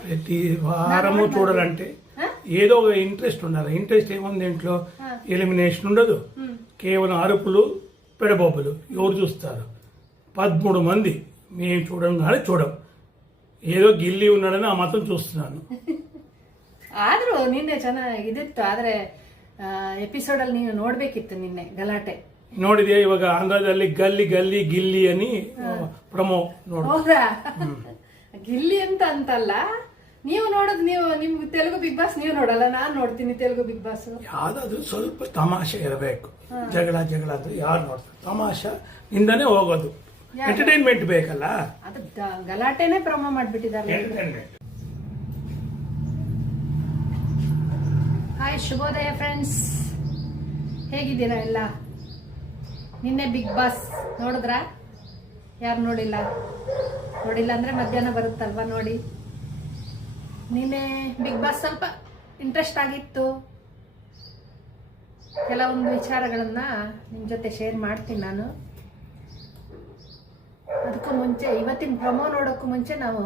ప్రతి వారము చూడాలంటే ఆ? ఏదో ఒక ఇంట్రెస్ట్ ఉండాలి ఇంట్రెస్ట్ ఏముంది దీంట్లో ఆ. ఎలిమినేషన్ ఉండదు ఉమ్. కేవలం అరుపులు పెడబొబ్బులు ఎవరు చూస్తారు పదమూడు మంది మేము చూడడం కానీ చూడం ఏదో గిల్లి ఉన్నాడని ఆ మాత్రం చూస్తున్నాను ಆದ್ರೂ ನಿನ್ನೆ ಚೆನ್ನಾಗಿ ಇದಿತ್ತು ಆದ್ರೆ ಎಪಿಸೋಡ್ ಅಲ್ಲಿ ನೀನು ನೋಡ್ಬೇಕಿತ್ತು ನಿನ್ನೆ ಗಲಾಟೆ ನೋಡಿದೆ ಇವಾಗ ಆಂಧ್ರದಲ್ಲಿ ಗಲ್ಲಿ ಗಲ್ಲಿ ಗಿಲ್ಲಿ అని ಪ್ರಮೋ ನೋಡು ಹೌದಾ ಗಿಲ್ಲಿ ಅಂತ ಅಂತಲ್ಲ. ನೀವು ನೋಡೋದು ನೀವು ನಿಮ್ ತೆಲುಗು ಬಿಗ್ ಬಾಸ್ ನೀವು ನೋಡಲ್ಲ ನಾನ್ ನೋಡ್ತೀನಿ ತೆಲುಗು ಬಿಗ್ ಬಾಸ್. ಯಾವ್ದಾದ್ರು ಸ್ವಲ್ಪ ತಮಾಷೆ ಇರಬೇಕು. ಜಗಳ ಜಗಳ ಅದು ಯಾರು ನೋಡ್ತಾರೆ? ತಮಾಷೆ ಇಂದನೇ ಹೋಗೋದು. ಎಂಟರ್ಟೈನ್ಮೆಂಟ್ ಬೇಕಲ್ಲ? ಅದು ಗಲಾಟೆನೇ ಪ್ರಮೋ ಮಾಡ್ಬಿಟ್ಟಿದ್ದಾರೆ. ಹಾಯ್ ಶುಭೋದಯ ಫ್ರೆಂಡ್ಸ್ ಹೇಗಿದ್ದೀರಾ ಎಲ್ಲ? ನಿನ್ನೆ ಬಿಗ್ ಬಾಸ್ ನೋಡಿದ್ರಾ? ಯಾರು ನೋಡಿಲ್ಲ? ನೋಡಿಲ್ಲ ಅಂದರೆ ಮಧ್ಯಾಹ್ನ ಬರುತ್ತಲ್ವ ನೋಡಿ. ನಿನ್ನೆ ಬಿಗ್ ಬಾಸ್ ಸ್ವಲ್ಪ ಇಂಟ್ರೆಸ್ಟ್ ಆಗಿತ್ತು. ಕೆಲವೊಂದು ವಿಚಾರಗಳನ್ನು ನಿಮ್ಮ ಜೊತೆ ಶೇರ್ ಮಾಡ್ತೀನಿ ನಾನು. ಅದಕ್ಕೂ ಮುಂಚೆ, ಇವತ್ತಿನ ಪ್ರಮೋ ನೋಡೋಕ್ಕೂ ಮುಂಚೆ ನಾವು,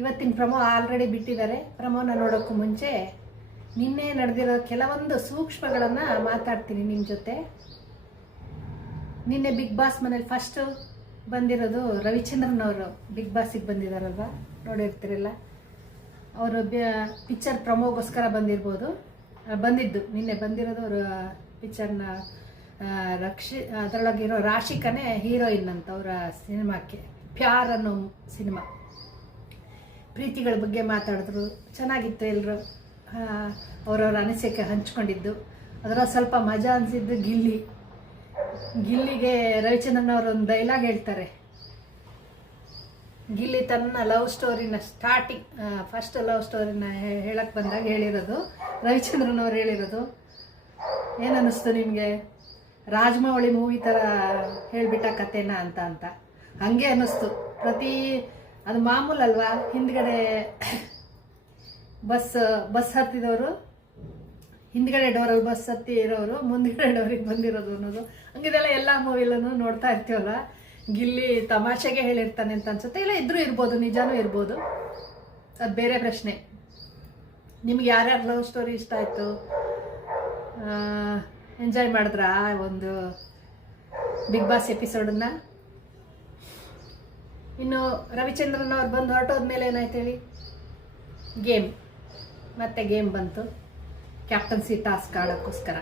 ಇವತ್ತಿನ ಪ್ರಮೋ ಆಲ್ರೆಡಿ ಬಿಟ್ಟಿದ್ದಾರೆ. ಪ್ರಮೋನ ನೋಡೋಕ್ಕೂ ಮುಂಚೆ ನಿನ್ನೆ ನಡೆದಿರೋ ಕೆಲವೊಂದು ಸೂಕ್ಷ್ಮಗಳನ್ನು ಮಾತಾಡ್ತೀನಿ ನಿಮ್ಮ ಜೊತೆ. ನಿನ್ನೆ ಬಿಗ್ ಬಾಸ್ ಮನೇಲಿ ಫಸ್ಟ್ ಬಂದಿರೋದು ರವಿಚಂದ್ರನ್ ಅವರು ಬಿಗ್ ಬಾಸಿಗೆ ಬಂದಿದಾರಲ್ವಾ? ನೋಡಿರ್ತಿರಲ್ಲ? ಅವರು ಪಿಕ್ಚರ್ ಪ್ರಮೋಗೋಸ್ಕರ ಬಂದಿರ್ಬೋದು. ಬಂದಿದ್ದು. ನಿನ್ನೆ ಬಂದಿರೋದು ಅವರು ಪಿಕ್ಚರ್ನ ರಕ್ಷಿ, ಅದರೊಳಗಿರೋ ರಾಶಿಕನೇ ಹೀರೋಯಿನ್ ಅಂತ ಅವರ ಸಿನಿಮಾಕ್ಕೆ. ಪ್ಯಾರ್ ಅನ್ನೋ ಸಿನಿಮಾ. ಪ್ರೀತಿಗಳ ಬಗ್ಗೆ ಮಾತಾಡಿದ್ರು. ಚೆನ್ನಾಗಿತ್ತು ಎಲ್ಲರೂ ಅವರವರ ಅನಿಸಿಕೆ ಹಂಚ್ಕೊಂಡಿದ್ದು. ಅದರ ಸ್ವಲ್ಪ ಮಜಾ ಅನಿಸಿದ್ದು ಗಿಲ್ಲಿ. ಗಿಲ್ಲಿಗೆ ರವಿಚಂದ್ರನ್ ಅವರು ಒಂದು ಡೈಲಾಗ್ ಹೇಳ್ತಾರೆ. ಗಿಲ್ಲಿ ತನ್ನ ಲವ್ ಸ್ಟೋರಿನ ಸ್ಟಾರ್ಟಿಂಗ್ ಫಸ್ಟ್ ಲವ್ ಸ್ಟೋರಿನ ಹೇಳಕ್ ಬಂದಾಗ ಹೇಳಿರೋದು. ರವಿಚಂದ್ರನ್ ಅವ್ರು ಹೇಳಿರೋದು. ಏನನ್ನಿಸ್ತು ನಿಮಗೆ? ರಾಜಮೌಳಿ ಮೂವಿ ಥರ ಹೇಳಿಬಿಟ್ಟ ಕತೆನ ಅಂತ ಅಂತ. ಹಂಗೆ ಅನ್ನಿಸ್ತು. ಪ್ರತಿ, ಅದು ಮಾಮೂಲಲ್ವಾ ಹಿಂದ್ಗಡೆ ಬಸ್ ಬಸ್ ಹತ್ತಿದವರು ಹಿಂದ್ಗಡೆ ಡೋರಲ್ಲಿ ಬಸ್ ಹತ್ತಿ ಇರೋರು, ಮುಂದ್ಗಡೆ ಡೋರಿಗೆ ಬಂದಿರೋದು ಅನ್ನೋದು. ಹಂಗಿದೆಲ್ಲ ಎಲ್ಲ ಮೂವಿಲೂ ನೋಡ್ತಾ ಇರ್ತೀವಲ್ಲ? ಗಿಲ್ಲಿ ತಮಾಷೆಗೆ ಹೇಳಿರ್ತಾನೆ ಅಂತ ಅನ್ಸುತ್ತೆ. ಇಲ್ಲ, ಇದ್ರೂ ಇರ್ಬೋದು, ನಿಜಾನೂ ಇರ್ಬೋದು. ಅದು ಬೇರೆ ಪ್ರಶ್ನೆ. ನಿಮ್ಗೆ ಯಾರ್ಯಾರು ಲವ್ ಸ್ಟೋರಿ ಇಷ್ಟ ಆಯಿತು? ಎಂಜಾಯ್ ಮಾಡಿದ್ರಾ ಒಂದು ಬಿಗ್ ಬಾಸ್ ಎಪಿಸೋಡನ್ನ ಇನ್ನು ರವಿಚಂದ್ರನ್ ಅವ್ರು ಬಂದು ಹೊರಟೋದ್ಮೇಲೆ ಏನಾಯ್ತು ಹೇಳಿ? ಗೇಮ್ ಮತ್ತೆ ಗೇಮ್ ಬಂತು. ಕ್ಯಾಪ್ಟನ್ಸಿ ಟಾಸ್ಕ್ ಆಡೋಕ್ಕೋಸ್ಕರ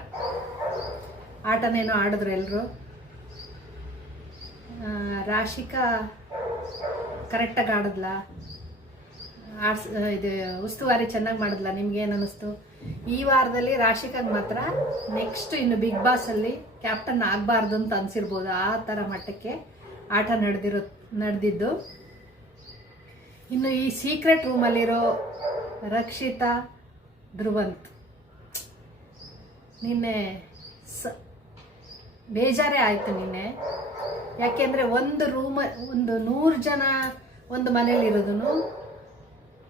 ಆಟನೇನೋ ಆಡಿದ್ರು ಎಲ್ಲರೂ ರಾಶಿಕಾ ಕರೆಕ್ಟಾಗಿ ಆಡಿದ್ಲ? ಆಡ್ಸ್ ಇದು ಉಸ್ತುವಾರಿ ಚೆನ್ನಾಗಿ ಮಾಡಿದ್ಲ? ನಿಮ್ಗೇನು ಅನ್ನಿಸ್ತು? ಈ ವಾರದಲ್ಲಿ ರಾಶಿಕಾಗೆ ಮಾತ್ರ ನೆಕ್ಸ್ಟ್ ಇನ್ನು ಬಿಗ್ ಬಾಸಲ್ಲಿ ಕ್ಯಾಪ್ಟನ್ ಆಗಬಾರ್ದು ಅಂತ ಅನ್ಸಿರ್ಬೋದು. ಆ ಥರ ಮಟ್ಟಕ್ಕೆ ಆಟ ನಡೆದಿರೋ, ನಡೆದಿದ್ದು. ಇನ್ನು ಈ ಸೀಕ್ರೆಟ್ ರೂಮಲ್ಲಿರೋ ರಕ್ಷಿತಾ ಧ್ರುವಂತ್. ನಿನ್ನೆ ಸ, ಬೇಜಾರೇ ಆಯಿತು ನಿನ್ನೆ. ಯಾಕೆಂದರೆ ಒಂದು ರೂಮ, ಒಂದು ನೂರು ಜನ ಒಂದು ಮನೇಲಿರೋದು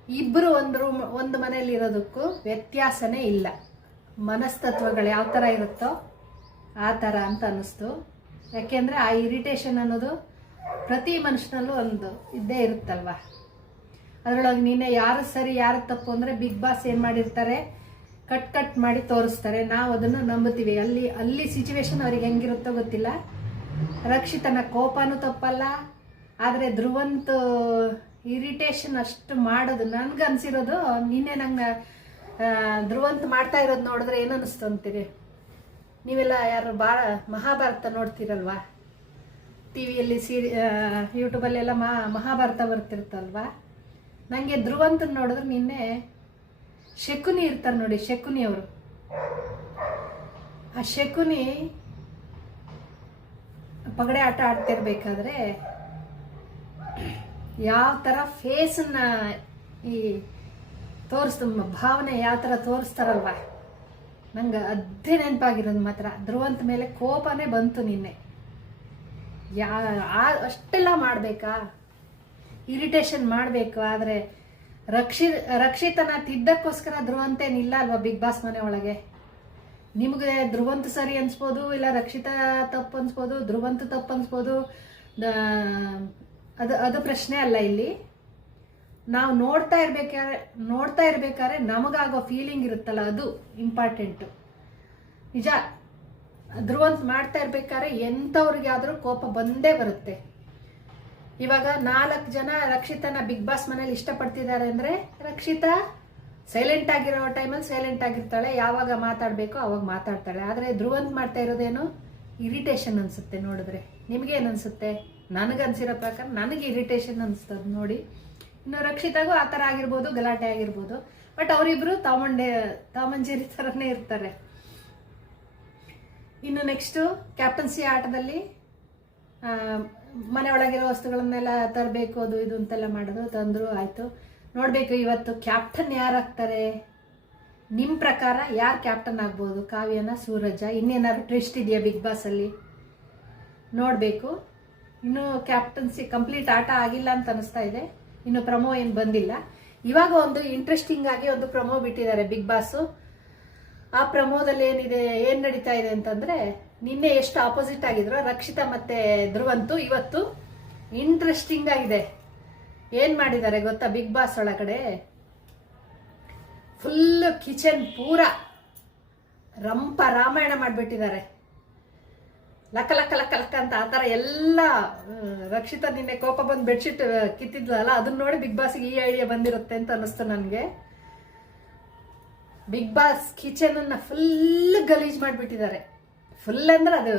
ಇಬ್ಬರು ಒಂದು ರೂಮ್, ಒಂದು ಮನೇಲಿರೋದಕ್ಕೂ ವ್ಯತ್ಯಾಸನೇ ಇಲ್ಲ. ಮನಸ್ತತ್ವಗಳು ಯಾವ ಥರ ಇರುತ್ತೋ ಆ ಥರ ಅಂತ ಅನ್ನಿಸ್ತು. ಯಾಕೆಂದರೆ ಆ ಇರಿಟೇಷನ್ ಅನ್ನೋದು ಪ್ರತಿ ಮನುಷ್ಯನಲ್ಲೂ ಒಂದು ಇದ್ದೇ ಇರುತ್ತಲ್ವ? ಅದರೊಳಗೆ ನಿನ್ನೆ ಯಾರು ಸರಿ, ಯಾರು ತಪ್ಪು ಅಂದರೆ ಬಿಗ್ ಬಾಸ್ ಏನು ಮಾಡಿರ್ತಾರೆ? ಕಟ್ ಕಟ್ ಮಾಡಿ ತೋರಿಸ್ತಾರೆ. ನಾವು ಅದನ್ನು ನಂಬುತ್ತೀವಿ. ಅಲ್ಲಿ ಅಲ್ಲಿ ಸಿಚುವೇಶನ್ ಅವ್ರಿಗೆ ಹೆಂಗಿರುತ್ತೋ ಗೊತ್ತಿಲ್ಲ. ರಕ್ಷಿತನ ಕೋಪನೂ ತಪ್ಪಲ್ಲ. ಆದರೆ ಧ್ರುವಂತ ಇರಿಟೇಷನ್ ಅಷ್ಟು ಮಾಡೋದು ನನ್ಗೆ ಅನ್ಸಿರೋದು, ನಿನ್ನೆ ನಂಗೆ ಧ್ರುವಂತ್ ಮಾಡ್ತಾ ಇರೋದು ನೋಡಿದ್ರೆ ಏನು ಅನ್ನಿಸ್ತು ಅಂತೀರಿ? ನೀವೆಲ್ಲ ಯಾರು ಭಾಳ ಮಹಾಭಾರತ ನೋಡ್ತೀರಲ್ವಾ? ಟಿ ವಿಯಲ್ಲಿ ಸೀರಿ ಯೂಟ್ಯೂಬಲ್ಲೆಲ್ಲ ಮಹಾ, ಮಹಾಭಾರತ ಬರ್ತಿರ್ತಲ್ವಾ ನನಗೆ ಧ್ರುವಂತನ ನೋಡಿದ್ರೆ ನಿನ್ನೆ ಶಕುನಿ ಇರ್ತಾರೆ ನೋಡಿ, ಶಕುನಿ ಅವರು. ಆ ಶಕುನಿ ಪಗಡೆ ಆಟ ಆಡ್ತಿರ್ಬೇಕಾದ್ರೆ ಯಾವ ಥರ ಫೇಸನ್ನ ಈ ತೋರಿಸ್ತ ಭಾವನೆ ಯಾವ ಥರ ತೋರಿಸ್ತಾರಲ್ವ? ನಂಗೆ ಅದೇ ನೆನಪಾಗಿರೋದು ಮಾತ್ರ. ಧ್ರುವಂತ ಮೇಲೆ ಕೋಪನೇ ಬಂತು ನಿನ್ನೆ. ಯಾ ಅಷ್ಟೆಲ್ಲ ಮಾಡಬೇಕಾ? ಇರಿಟೇಷನ್ ಮಾಡಬೇಕು, ಆದರೆ ರಕ್ಷಿ, ರಕ್ಷಿತನ ತಿದ್ದಕ್ಕೋಸ್ಕರ ಧ್ರುವಂತೇನಿಲ್ಲ ಅಲ್ವಾ ಬಿಗ್ ಬಾಸ್ ಮನೆ ಒಳಗೆ? ನಿಮಗೆ ಧ್ರುವಂತ ಸರಿ ಅನ್ಸ್ಬೋದು, ಇಲ್ಲ ರಕ್ಷಿತ ತಪ್ಪು ಅನ್ಸ್ಬೋದು, ಧ್ರುವಂತ ತಪ್ಪು ಅನ್ಸ್ಬೋದು? ಅದು ಅದು ಪ್ರಶ್ನೆ ಅಲ್ಲ ಇಲ್ಲಿ. ನಾವು ನೋಡ್ತಾ ಇರ್ಬೇಕಾದ್ರೆ ನೋಡ್ತಾ ಇರ್ಬೇಕಾದ್ರೆ ನಮಗಾಗೋ ಫೀಲಿಂಗ್ ಇರುತ್ತಲ್ಲ, ಅದು ಇಂಪಾರ್ಟೆಂಟು ನಿಜ, ಧ್ರುವಂತ ಮಾಡ್ತಾ ಇರ್ಬೇಕಾದ್ರೆ ಎಂಥವ್ರಿಗೆ ಆದರೂ ಕೋಪ ಬಂದೇ ಬರುತ್ತೆ. ಇವಾಗ ನಾಲ್ಕು ಜನ ರಕ್ಷಿತನ ಬಿಗ್ ಬಾಸ್ ಮನೇಲಿ ಇಷ್ಟಪಡ್ತಿದ್ದಾರೆ ಅಂದರೆ ರಕ್ಷಿತಾ ಸೈಲೆಂಟ್ ಆಗಿರೋ ಟೈಮಲ್ಲಿ ಸೈಲೆಂಟ್ ಆಗಿರ್ತಾಳೆ, ಯಾವಾಗ ಮಾತಾಡಬೇಕು ಅವಾಗ ಮಾತಾಡ್ತಾಳೆ. ಆದರೆ ಧ್ರುವಂತ್ ಮಾಡ್ತಾ ಇರೋದೇನು? ಇರಿಟೇಷನ್ ಅನಿಸುತ್ತೆ ನೋಡಿದ್ರೆ. ನಿಮಗೇನು ಅನಿಸುತ್ತೆ? ನನಗನ್ಸಿರೋ ಪ್ರಕಾರ ನನಗೆ ಇರಿಟೇಷನ್ ಅನಿಸ್ತದೆ ನೋಡಿ. ಇನ್ನು ರಕ್ಷಿತಾಗೂ ಆ ಥರ ಆಗಿರ್ಬೋದು, ಗಲಾಟೆ ಆಗಿರ್ಬೋದು. ಬಟ್ ಅವರಿಬ್ರು ತಾಮಂಡೆ ತಾಮಂಜೇರಿ ಥರನೇ ಇರ್ತಾರೆ. ಇನ್ನು ನೆಕ್ಸ್ಟು ಕ್ಯಾಪ್ಟನ್ಸಿ ಆಟದಲ್ಲಿ ಮನೆ ಒಳಗಿರೋ ವಸ್ತುಗಳನ್ನೆಲ್ಲ ತರಬೇಕು, ಅದು ಇದು ಅಂತೆಲ್ಲ ಮಾಡಿದ್ರು, ತಂದರು, ಆಯಿತು. ನೋಡಬೇಕು, ಇವತ್ತು ಕ್ಯಾಪ್ಟನ್ ಯಾರಾಗ್ತಾರೆ? ನಿಮ್ಮ ಪ್ರಕಾರ ಯಾರು ಕ್ಯಾಪ್ಟನ್ ಆಗ್ಬೋದು? ಕಾವ್ಯನ, ಸೂರಜ, ಇನ್ನೇನಾದ್ರು ಟ್ವಿಸ್ಟ್ ಇದೆಯಾ ಬಿಗ್ ಬಾಸಲ್ಲಿ ನೋಡಬೇಕು. ಇನ್ನು ಕ್ಯಾಪ್ಟನ್ಸಿ ಕಂಪ್ಲೀಟ್ ಆಟ ಆಗಿಲ್ಲ ಅಂತ ಅನಿಸ್ತಾ ಇದೆ. ಇನ್ನು ಪ್ರಮೋ ಏನು ಬಂದಿಲ್ಲ. ಇವಾಗ ಒಂದು ಇಂಟ್ರೆಸ್ಟಿಂಗ್ ಆಗಿ ಒಂದು ಪ್ರಮೋ ಬಿಟ್ಟಿದ್ದಾರೆ ಬಿಗ್ ಬಾಸು. ಆ ಪ್ರಮೋದಲ್ಲಿ ಏನಿದೆ ಏನು ನಡೀತಾ ಇದೆ ಅಂತಂದ್ರೆ ನಿನ್ನೆ ಎಷ್ಟು ಆಪೋಸಿಟ್ ಆಗಿದ್ರು, ರಕ್ಷಿತಾ ಮತ್ತೆ ಧ್ರುವಂತು ಇವತ್ತು ಇಂಟ್ರೆಸ್ಟಿಂಗ್ ಆಗಿದೆ. ಏನ್ ಮಾಡಿದ್ದಾರೆ ಗೊತ್ತಾ? ಬಿಗ್ ಬಾಸ್ ಒಳಗಡೆ ಫುಲ್ ಕಿಚನ್ ಪೂರ ರಂಪ ರಾಮಾಯಣ ಮಾಡಿಬಿಟ್ಟಿದ್ದಾರೆ. ಲಕ್ಕ ಲಕ್ಕ ಲಕ್ಕ ಲಕ್ಕ ಅಂತ ಆ ಥರ ಎಲ್ಲ ರಕ್ಷಿತ ನಿನ್ನೆ ಕೋಪ ಬಂದು ಬೆಡ್ಶೀಟ್ ಕಿತ್ತಿದ್ಲಲ್ಲ ಅದನ್ನ ನೋಡಿ ಬಿಗ್ ಬಾಸ್ಗೆ ಈ ಐಡಿಯಾ ಬಂದಿರುತ್ತೆ ಅಂತ ಅನ್ನಿಸ್ತು ನನಗೆ. ಬಿಗ್ ಬಾಸ್ ಕಿಚನ್ ಅನ್ನ ಫುಲ್ ಗಲೀಜ್ ಮಾಡಿಬಿಟ್ಟಿದ್ದಾರೆ. ಫುಲ್ ಅಂದ್ರೆ ಅದು,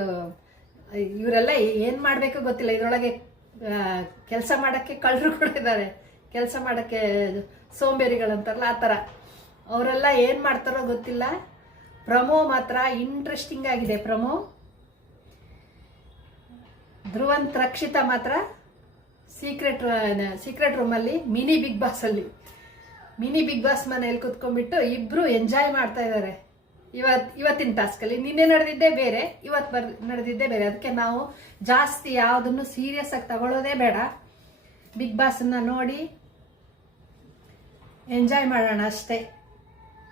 ಇವರೆಲ್ಲ ಏನ್ ಮಾಡ್ಬೇಕು ಗೊತ್ತಿಲ್ಲ. ಇದರೊಳಗೆ ಕೆಲಸ ಮಾಡಕ್ಕೆ ಕಳ್ಳರು ಕೂಡ ಇದ್ದಾರೆ ಕೆಲಸ ಮಾಡಕ್ಕೆ ಸೋಂಬೇರಿಗಳಂತಾರಲ್ಲ ಆ ಥರ ಅವರೆಲ್ಲ ಏನ್ ಮಾಡ್ತಾರೋ ಗೊತ್ತಿಲ್ಲ. ಪ್ರಮೋ ಮಾತ್ರ ಇಂಟ್ರೆಸ್ಟಿಂಗ್ ಆಗಿದೆ ಪ್ರಮೋ. ಧ್ರುವಂತ್ ರಕ್ಷಿತ ಮಾತ್ರ ಸೀಕ್ರೆಟ್ ಸೀಕ್ರೆಟ್ ರೂಮಲ್ಲಿ ಮಿನಿ ಬಿಗ್ ಬಾಸ್ ಅಲ್ಲಿ. ಮಿನಿ ಬಿಗ್ ಬಾಸ್ ಮನೆಯಲ್ಲಿ ಕುತ್ಕೊಂಡ್ಬಿಟ್ಟು ಇಬ್ರು ಎಂಜಾಯ್ ಮಾಡ್ತಾ ಇದ್ದಾರೆ ಇವತ್, ಇವತ್ತಿನ ಟಾಸ್ಕಲ್ಲಿ ನಿನ್ನೆ ನಡೆದಿದ್ದೇ ಬೇರೆ ಇವತ್ತು ಬರ್, ನಡೆದಿದ್ದೇ ಬೇರೆ. ಅದಕ್ಕೆ ನಾವು ಜಾಸ್ತಿ ಯಾವುದನ್ನು ಸೀರಿಯಸ್ ಆಗಿ ತಗೊಳ್ಳೋದೇ ಬೇಡ. ಬಿಗ್ ಬಾಸ್ನ ನೋಡಿ ಎಂಜಾಯ್ ಮಾಡೋಣ ಅಷ್ಟೇ.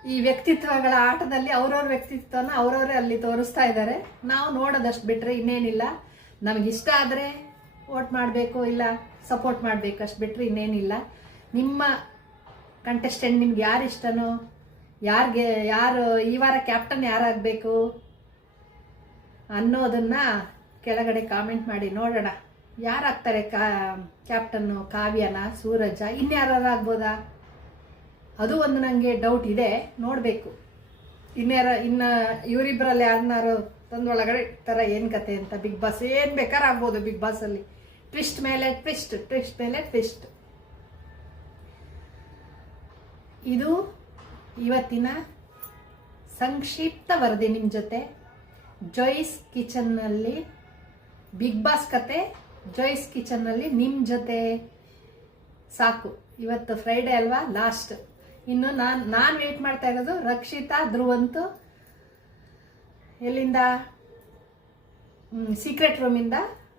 ಈ ವ್ಯಕ್ತಿತ್ವಗಳ ಆಟದಲ್ಲಿ ಅವ್ರವ್ರ ವ್ಯಕ್ತಿತ್ವನ ಅವ್ರವರೇ ಅಲ್ಲಿ ತೋರಿಸ್ತಾ ಇದ್ದಾರೆ. ನಾವು ನೋಡೋದಷ್ಟು ಬಿಟ್ರೆ ಇನ್ನೇನಿಲ್ಲ. ನಮಗಿಷ್ಟ ಆದರೆ ವೋಟ್ ಮಾಡಬೇಕು, ಇಲ್ಲ ಸಪೋರ್ಟ್ ಮಾಡಬೇಕು ಅಷ್ಟು ಬಿಟ್ಟರೆ ಇನ್ನೇನಿಲ್ಲ. ನಿಮ್ಮ ಕಂಟೆಸ್ಟೆಂಟ್ ನಿಮ್ಗೆ ಯಾರು ಇಷ್ಟನೋ ಯಾರಿಗೆ, ಯಾರು, ಈ ವಾರ ಕ್ಯಾಪ್ಟನ್ ಯಾರಾಗಬೇಕು ಅನ್ನೋದನ್ನ ಕೆಳಗಡೆ ಕಾಮೆಂಟ್ ಮಾಡಿ ನೋಡೋಣ. ಯಾರಾಗ್ತಾರೆ ಕಾ ಕ್ಯಾಪ್ಟನ್ನು ಕಾವ್ಯನ, ಸೂರಜ ಇನ್ಯಾರಾಗ್ಬೋದಾ ಅದು ಒಂದು ನನಗೆ ಡೌಟ್ ಇದೆ, ನೋಡಬೇಕು. ಇನ್ಯಾರ, ಇನ್ನು ಇವರಿಬ್ಬರಲ್ಲಿ ಯಾರನ್ನಾರು ತಂದೊಳಗಡೆ ಥರ ಏನು ಕತೆ ಅಂತ ಬಿಗ್ ಬಾಸ್ ಏನು ಬೇಕಾದ್ರೆ ಆಗ್ಬೋದು ಬಿಗ್ ಬಾಸಲ್ಲಿ ಟ್ವಿಸ್ಟ್ ಮೇಲೆ ಟ್ವಿಸ್ಟ್ ಟ್ವಿಸ್ಟ್ ಮೇಲೆ ಟ್ವಿಸ್ಟ್ ಇದು ಇವತ್ತಿನ ಸಂಕ್ಷಿಪ್ತ ವರದಿ ನಿಮ್ಮ ಜೊತೆ ಜೋಯ್ಸ್ ಕಿಚನ್ನಲ್ಲಿ ಬಿಗ್ ಬಾಸ್ ಕತೆ ಜೋಯ್ಸ್ ಕಿಚನ್ನಲ್ಲಿ ನಿಮ್ಮ ಜೊತೆ. ಸಾಕು. ಇವತ್ತು ಫ್ರೈಡೇ ಅಲ್ವಾ? ಲಾಸ್ಟ್ ಇನ್ನು ನಾನು ನಾನು ವೇಟ್ ಮಾಡ್ತಾ ಇರೋದು ರಕ್ಷಿತಾ, ಧ್ರುವಂತು. ಎಲ್ಲಿಂದ? ಸೀಕ್ರೆಟ್ ರೂಮಿಂದ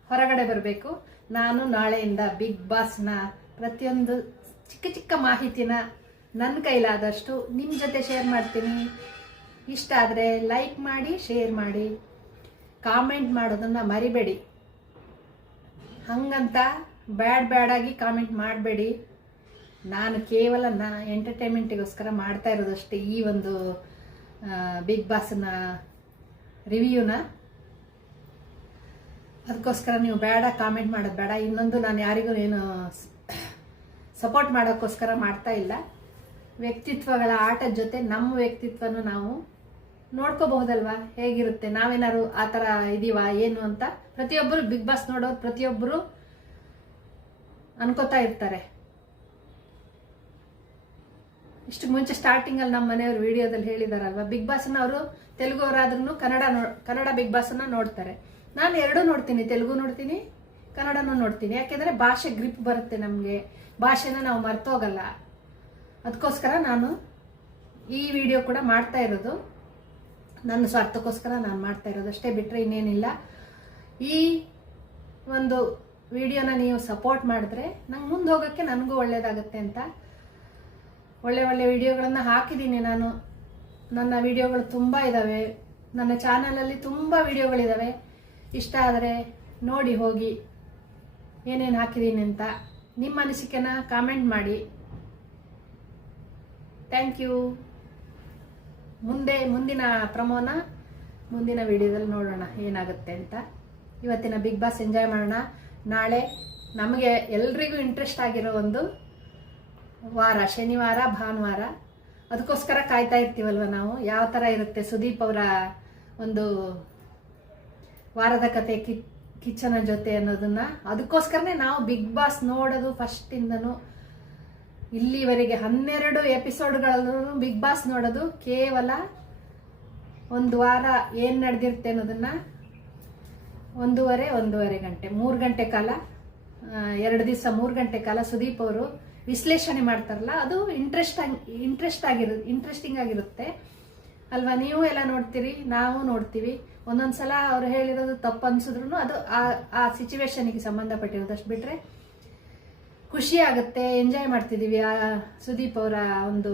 ಹೊರಗಡೆ ಬರಬೇಕು. ನಾನು ನಾಳೆಯಿಂದ ಬಿಗ್ ಬಾಸ್ನ ಪ್ರತಿಯೊಂದು ಚಿಕ್ಕ ಚಿಕ್ಕ ಮಾಹಿತಿನ ನನ್ನ ಕೈಲಾದಷ್ಟು ನಿಮ್ಮ ಜೊತೆ ಶೇರ್ ಮಾಡ್ತೀನಿ. ಇಷ್ಟ ಆದರೆ ಲೈಕ್ ಮಾಡಿ ಶೇರ್ ಮಾಡಿ. ಕಾಮೆಂಟ್ ಮಾಡೋದನ್ನು ಮರಿಬೇಡಿ. ಹಂಗಂತ ಬ್ಯಾಡ್ ಬ್ಯಾಡಾಗಿ ಕಾಮೆಂಟ್ ಮಾಡಬೇಡಿ. ನಾನು ಕೇವಲ ನಾ ಎಂಟರ್ಟೈನ್ಮೆಂಟಿಗೋಸ್ಕರ ಮಾಡ್ತಾ ಇರೋದಷ್ಟೇ ಈ ಒಂದು ಬಿಗ್ ಬಾಸ್ನ ರಿವ್ಯೂನ ಅದಕ್ಕೋಸ್ಕರ ನೀವು ಬೇಡ ಕಾಮೆಂಟ್ ಮಾಡೋದು ಬೇಡ ಇನ್ನೊಂದು ನಾನು ಯಾರಿಗೂ ಏನು ಸಪೋರ್ಟ್ ಮಾಡೋಕ್ಕೋಸ್ಕರ ಮಾಡ್ತಾ ಇಲ್ಲ. ವ್ಯಕ್ತಿತ್ವಗಳ ಆಟದ ಜೊತೆ ನಮ್ಮ ವ್ಯಕ್ತಿತ್ವನು ನಾವು ನೋಡ್ಕೋಬಹುದಲ್ವಾ? ಹೇಗಿರುತ್ತೆ? ನಾವೇನಾದ್ರು ಆ ಥರ ಇದೀವಾ, ಏನು ಅಂತ? ಪ್ರತಿಯೊಬ್ಬರು ಬಿಗ್ ಬಾಸ್ ನೋಡೋರು ಪ್ರತಿಯೊಬ್ಬರು ಅನ್ಕೋತಾ ಇರ್ತಾರೆ. ಇಷ್ಟು ಮುಂಚೆ ಸ್ಟಾರ್ಟಿಂಗಲ್ಲಿ ನಮ್ಮ ಮನೆಯವರು ವಿಡಿಯೋದಲ್ಲಿ ಹೇಳಿದಾರಲ್ವಾ? ಬಿಗ್ ಬಾಸ್ನ ಅವರು ತೆಲುಗು ಅವರಾದ್ರೂ ಕನ್ನಡ ಕನ್ನಡ ಬಿಗ್ ಬಾಸ್ನ ನೋಡ್ತಾರೆ. ನಾನು ಎರಡೂ ನೋಡ್ತೀನಿ, ತೆಲುಗು ನೋಡ್ತೀನಿ, ಕನ್ನಡನೂ ನೋಡ್ತೀನಿ. ಯಾಕೆಂದರೆ ಭಾಷೆ ಗ್ರಿಪ್ ಬರುತ್ತೆ ನಮಗೆ. ಭಾಷೆನ ನಾವು ಮರ್ತೋಗಲ್ಲ ಅದಕ್ಕೋಸ್ಕರ ನಾನು ಈ ವಿಡಿಯೋ ಕೂಡ ಮಾಡ್ತಾ ಇರೋದು. ನನ್ನ ಸ್ವಾರ್ಥಕ್ಕೋಸ್ಕರ ನಾನು ಮಾಡ್ತಾ ಇರೋದು. ಅಷ್ಟೇ ಬಿಟ್ಟರೆ ಇನ್ನೇನಿಲ್ಲ. ಈ ಒಂದು ವಿಡಿಯೋನ ನೀವು ಸಪೋರ್ಟ್ ಮಾಡಿದ್ರೆ ನಂಗೆ ಮುಂದೆ ಹೋಗೋಕ್ಕೆ ನನಗೂ ಒಳ್ಳೇದಾಗುತ್ತೆ ಅಂತ. ಒಳ್ಳೆ ಒಳ್ಳೆ ವಿಡಿಯೋಗಳನ್ನು ಹಾಕಿದ್ದೀನಿ ನಾನು. ನನ್ನ ವಿಡಿಯೋಗಳು ತುಂಬ ಇದ್ದಾವೆ ನನ್ನ ಚಾನಲಲ್ಲಿ ತುಂಬ ವಿಡಿಯೋಗಳಿದ್ದಾವೆ ಇಷ್ಟ ಆದರೆ ನೋಡಿ ಹೋಗಿ ಏನೇನು ಹಾಕಿದ್ದೀನಿ ಅಂತ. ನಿಮ್ಮ ಅನಿಸಿಕೆನ ಕಾಮೆಂಟ್ ಮಾಡಿ. ಥ್ಯಾಂಕ್ ಯು ಮುಂದೆ, ಮುಂದಿನ ಪ್ರಮೋನ, ಮುಂದಿನ ವಿಡಿಯೋದಲ್ಲಿ ನೋಡೋಣ ಏನಾಗುತ್ತೆ ಅಂತ. ಇವತ್ತಿನ ಬಿಗ್ ಬಾಸ್ ಎಂಜಾಯ್ ಮಾಡೋಣ. ನಾಳೆ ನಮಗೆ ಎಲ್ರಿಗೂ ಇಂಟ್ರೆಸ್ಟ್ ಆಗಿರೋ ಒಂದು ವಾರ, ಶನಿವಾರ, ಭಾನುವಾರ. ಅದಕ್ಕೋಸ್ಕರ ಕಾಯ್ತಾ ಇರ್ತೀವಲ್ವ ನಾವು? ಯಾವ ಥರ ಇರುತ್ತೆ ಸುದೀಪ್ ಅವರ ಒಂದು ವಾರದ ಕತೆ ಕಿಚ್ಚನ ಜೊತೆ ಅನ್ನೋದನ್ನ? ಅದಕ್ಕೋಸ್ಕರನೇ ನಾವು ಬಿಗ್ ಬಾಸ್ ನೋಡೋದು ಫಸ್ಟಿಂದನೂ ಇಲ್ಲಿವರೆಗೆ ಹನ್ನೆರಡು ಎಪಿಸೋಡ್ಗಳಲ್ಲೂ ಬಿಗ್ ಬಾಸ್ ನೋಡೋದು ಕೇವಲ ಒಂದು ವಾರ ಏನು ನಡೆದಿರುತ್ತೆ ಅನ್ನೋದನ್ನ ಒಂದೂವರೆ ಒಂದೂವರೆ ಗಂಟೆ, ಮೂರು ಗಂಟೆ ಕಾಲ ಎರಡು ದಿವಸ ಮೂರು ಗಂಟೆ ಕಾಲ ಸುದೀಪ್ ಅವರು ವಿಶ್ಲೇಷಣೆ ಮಾಡ್ತಾರಲ್ಲ, ಅದು ಇಂಟ್ರೆಸ್ಟ್ ಇಂಟ್ರೆಸ್ಟ್ ಆಗಿರು ಇಂಟ್ರೆಸ್ಟಿಂಗ್ ಆಗಿರುತ್ತೆ. ಅಲ್ವಾ? ನೀವು ಎಲ್ಲ ನೋಡ್ತೀರಿ, ನಾವು ನೋಡ್ತೀವಿ. ಒಂದೊಂದ್ಸಲ ಅವ್ರು ಹೇಳಿರೋದು ತಪ್ಪು ಅನ್ಸಿದ್ರು ಅದು ಆ ಆ ಸಿಚುವೇಶನಿಗೆ ಸಂಬಂಧಪಟ್ಟಿರೋದಷ್ಟು ಬಿಟ್ಟರೆ ಖುಷಿ ಆಗುತ್ತೆ ಎಂಜಾಯ್ ಮಾಡ್ತಿದ್ದೀವಿ ಆ, ಸುದೀಪ್ ಅವರ ಒಂದು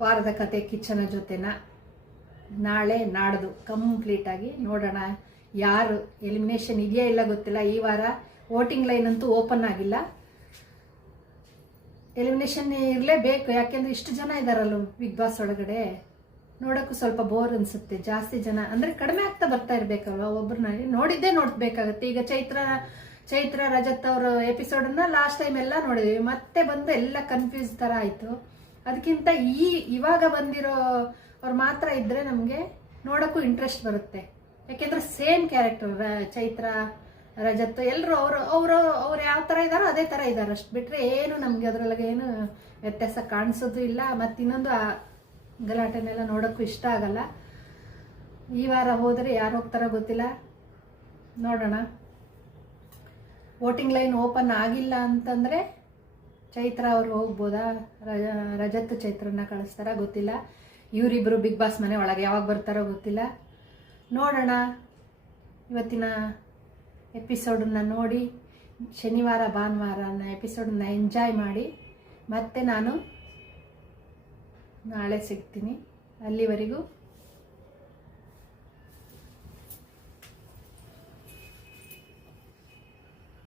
ವಾರದ ಕತೆ ಕಿಚ್ಚನ ಜೊತೆನ ನಾಳೆ ನಾಡ್ದು. ಕಂಪ್ಲೀಟ್ ಆಗಿ ನೋಡೋಣ ಯಾರು ಎಲಿಮಿನೇಷನ್ ಇದೆಯಾ ಇಲ್ಲ ಗೊತ್ತಿಲ್ಲ. ಈ ವಾರ ವೋಟಿಂಗ್ ಲೈನ್ ಅಂತೂ ಓಪನ್ ಆಗಿಲ್ಲ. ಎಲಿಮಿನೇಷನ್ ಇರಲೇಬೇಕು, ಯಾಕೆಂದ್ರೆ ಇಷ್ಟು ಜನ ಇದಾರಲ್ಲ ಬಿಗ್ ಬಾಸ್ ಒಳಗಡೆ. ನೋಡೋಕ್ಕೂ ಸ್ವಲ್ಪ ಬೋರ್ ಅನ್ಸುತ್ತೆ. ಜಾಸ್ತಿ ಜನ, ಅಂದ್ರೆ ಕಡಿಮೆ ಆಗ್ತಾ ಬರ್ತಾ ಇರ್ಬೇಕಲ್ವ ಒಬ್ಬರನ್ನ ನೋಡಿದ್ದೇ ನೋಡ್ಬೇಕಾಗತ್ತೆ. ಈಗ ಚೈತ್ರ ಚೈತ್ರ ರಜತ್ ಅವರ ಎಪಿಸೋಡನ್ನ ಲಾಸ್ಟ್ ಟೈಮ್ ಎಲ್ಲ ನೋಡಿದ್ವಿ. ಮತ್ತೆ ಬಂದು ಎಲ್ಲ ಕನ್ಫ್ಯೂಸ್ ತರ ಆಯ್ತು. ಅದಕ್ಕಿಂತ ಈ, ಇವಾಗ ಬಂದಿರೋ ಅವ್ರು ಮಾತ್ರ ಇದ್ರೆ ನಮಗೆ ನೋಡೋಕ್ಕೂ ಇಂಟ್ರೆಸ್ಟ್ ಬರುತ್ತೆ. ಯಾಕೆಂದ್ರೆ ಸೇಮ್ ಕ್ಯಾರೆಕ್ಟರ್ ಚೈತ್ರ, ರಜತ್ ಎಲ್ಲರೂ ಅವರು ಅವರು, ಅವ್ರು ಯಾವ ಥರ ಇದ್ದಾರೋ ಅದೇ ಥರ ಇದ್ದಾರೆ ಅಷ್ಟು ಬಿಟ್ಟರೆ ಏನು ನಮಗೆ ಅದರೊಳಗೆ ಏನು ವ್ಯತ್ಯಾಸ ಕಾಣಿಸೋದು ಇಲ್ಲ. ಮತ್ತು ಇನ್ನೊಂದು ಗಲಾಟೆನೆಲ್ಲ ನೋಡೋಕ್ಕೂ ಇಷ್ಟ ಆಗಲ್ಲ. ಈ ವಾರ ಹೋದರೆ ಯಾರು ಹೋಗ್ತಾರೋ ಗೊತ್ತಿಲ್ಲ. ನೋಡೋಣ. ವೋಟಿಂಗ್ ಲೈನ್ ಓಪನ್ ಆಗಿಲ್ಲ ಅಂತಂದರೆ ಚೈತ್ರ ಅವರು ಹೋಗ್ಬೋದಾ? ರಜ ರಜತ್ ಚೈತ್ರನ ಕಳಿಸ್ತಾರ ಗೊತ್ತಿಲ್ಲ. ಇವರಿಬ್ಬರು ಬಿಗ್ ಬಾಸ್ ಮನೆ ಒಳಗೆ ಯಾವಾಗ ಬರ್ತಾರೋ ಗೊತ್ತಿಲ್ಲ. ನೋಡೋಣ. ಇವತ್ತಿನ ಎಪಿಸೋಡನ್ನು ನೋಡಿ, ಶನಿವಾರ, ಭಾನುವಾರನ ಎಪಿಸೋಡನ್ನ ಎಂಜಾಯ್ ಮಾಡಿ. ಮತ್ತೆ ನಾನು ನಾಳೆ ಸಿಗ್ತೀನಿ. ಅಲ್ಲಿವರೆಗೂ